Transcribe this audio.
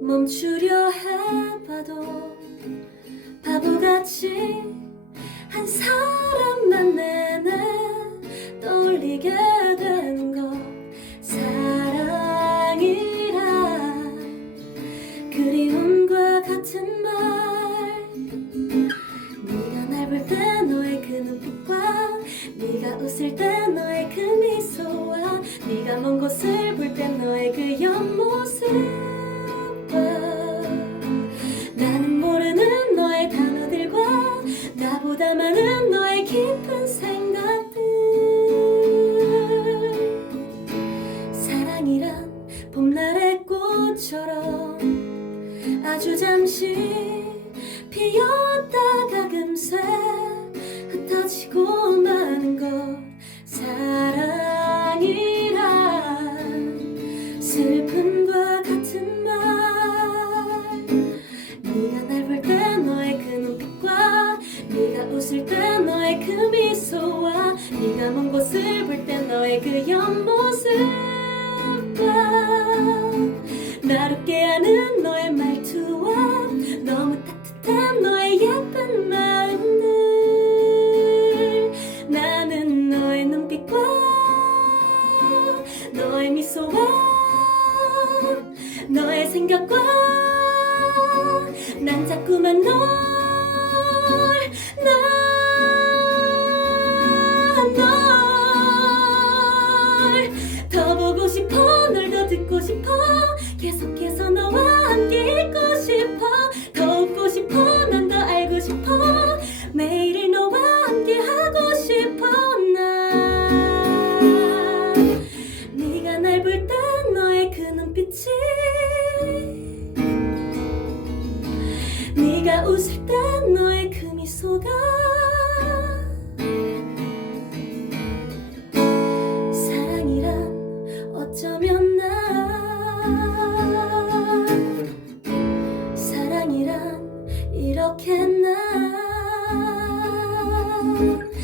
멈추려 해봐도 바보같이 한 사람만 내내 떠올리게 되는 것. 사랑이란 그리움과 같은 말. 네가 날 볼 때 너의 그 눈빛과 네가 웃을 때 너의 그 미소와 네가 먼 곳을 볼 때 너의 그 옆모습 보다 많은 너의 깊은 생각들. 사랑이란 봄날의 꽃처럼 아주 잠시 피었다가 웃을 때 너의 그 미소와 네가 먼 곳을 볼 때 너의 그 옆모습과 나롭게 하는 너의 말투와 너무 따뜻한 너의 예쁜 마음들. 나는 너의 눈빛과 너의 미소와 너의 생각과 난 자꾸만 널, 널더 보고 싶어 널 더 듣고 싶어. 계속해서 너와 함께 있고 싶어. 더 웃고 싶어 난 더 알고 싶어. 매일을 너와 함께 하고 싶어 난 네가 날볼때 너의 그 눈빛이. 네가 웃을 때 너의 그 미소가 Thank you.